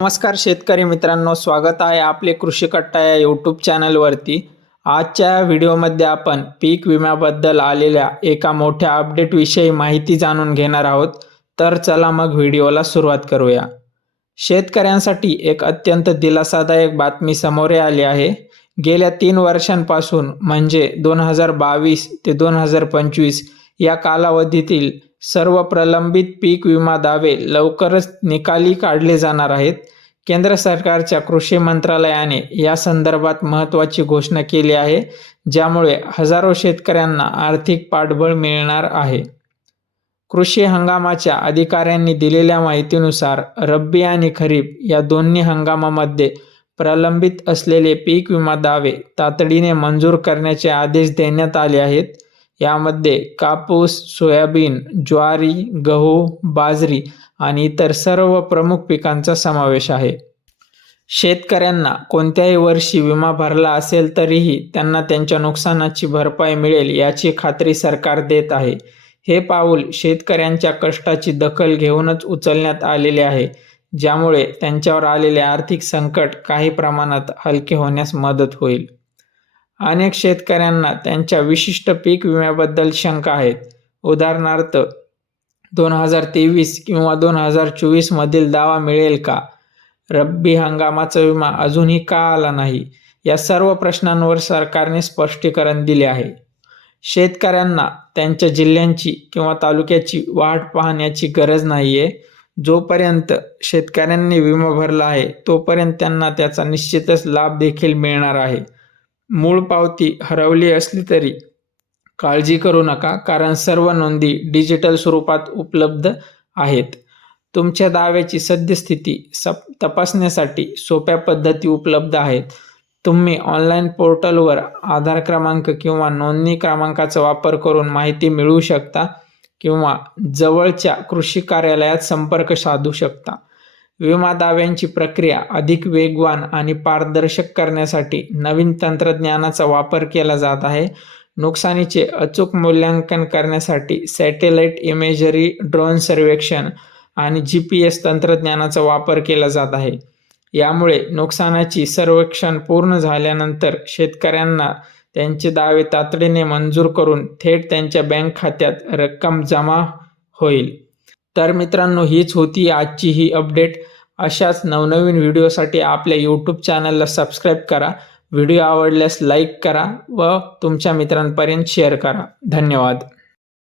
नमस्कार शेतकरी मित्रांनो, स्वागत आहे आपले कृषी कट्टा या यूट्यूब चॅनलवरती। आजच्या व्हिडिओमध्ये आपण पीक विम्याबद्दल आलेल्या एका मोठ्या अपडेट विषयी माहिती जाणून घेणार आहोत। तर चला मग व्हिडिओला सुरुवात करूया। शेतकऱ्यांसाठी एक अत्यंत दिलासादायक बातमी समोर आली आहे। गेल्या 3 वर्षांपासून म्हणजे 2022 ते 2025 या कालावधीतील सर्व प्रलंबित पीक विमा दावे लवकरच निकाली काढले जाणार आहेत। केंद्र सरकारच्या कृषी मंत्रालयाने या संदर्भात महत्त्वाची घोषणा केली आहे, ज्यामुळे हजारो शेतकऱ्यांना आर्थिक पाठबळ मिळणार आहे। कृषी हंगामाच्या अधिकाऱ्यांनी दिलेल्या माहितीनुसार रब्बी आणि खरीप या दोन्ही हंगामामध्ये प्रलंबित असलेले पीक विमा दावे तातडीने मंजूर करण्याचे आदेश देण्यात आले आहेत। यामध्ये कापूस, सोयाबीन, ज्वारी, गहू, बाजरी आणि इतर सर्व प्रमुख पिकांचा समावेश आहे। शेतकऱ्यांना कोणत्याही वर्षी विमा भरला असेल तरीही त्यांना त्यांच्या नुकसानाची भरपाई मिळेल याची खात्री सरकार देत आहे। हे पाऊल शेतकऱ्यांच्या कष्टाची दखल घेऊनच उचलण्यात आलेले आहे, ज्यामुळे त्यांच्यावर आलेले आर्थिक संकट काही प्रमाणात हलके होण्यास मदत होईल। अनेक शेतकऱ्यांना त्यांच्या विशिष्ट पीक विम्याबद्दल शंका आहेत। उदाहरणार्थ 2023 किंवा 2024 मधील दावा मिळेल का? रब्बी हंगामाचा विमा अजूनही का आला नाही? या सर्व प्रश्नांवर सरकारने स्पष्टीकरण दिले आहे। शेतकऱ्यांना त्यांच्या जिल्ह्यांची किंवा तालुक्याची वाट पाहण्याची गरज नाहीये। जोपर्यंत शेतकऱ्यांनी विमा भरला आहे तोपर्यंत त्यांना त्याचा निश्चितच लाभ देखील मिळणार आहे। मूळ पावती हरवली असली तरी काळजी करू नका, कारण सर्व नोंदी डिजिटल स्वरूपात उपलब्ध आहेत। तुमच्या दाव्याची सद्यस्थिती तपासण्यासाठी सोप्या पद्धती उपलब्ध आहेत। तुम्ही ऑनलाईन पोर्टलवर आधार क्रमांक किंवा नोंदणी क्रमांकाचा वापर करून माहिती मिळवू शकता किंवा जवळच्या कृषी कार्यालयात संपर्क साधू शकता। विमा दाव्यांची प्रक्रिया अधिक वेगवान आणि पारदर्शक करण्यासाठी नवीन तंत्रज्ञानाचा वापर केला जात आहे। नुकसानीचे अचूक मूल्यांकन करण्यासाठी सॅटेलाइट इमेजरी, ड्रोन सर्वेक्षण आणि GPS तंत्रज्ञानाचा वापर केला जात आहे। यामुळे नुकसानाची सर्वेक्षण पूर्ण झाल्यानंतर शेतकऱ्यांना त्यांचे दावे तातडीने मंजूर करून थेट त्यांच्या बँक खात्यात रक्कम जमा होईल। तर मित्रांनो, हीच होती आजची ही अपडेट। अशाच नवनवीन व्हिडिओसाठी आपल्या यूट्यूब चॅनलला सबस्क्राईब करा। व्हिडिओ आवडल्यास लाईक करा व तुमच्या मित्रांपर्यंत शेअर करा। धन्यवाद।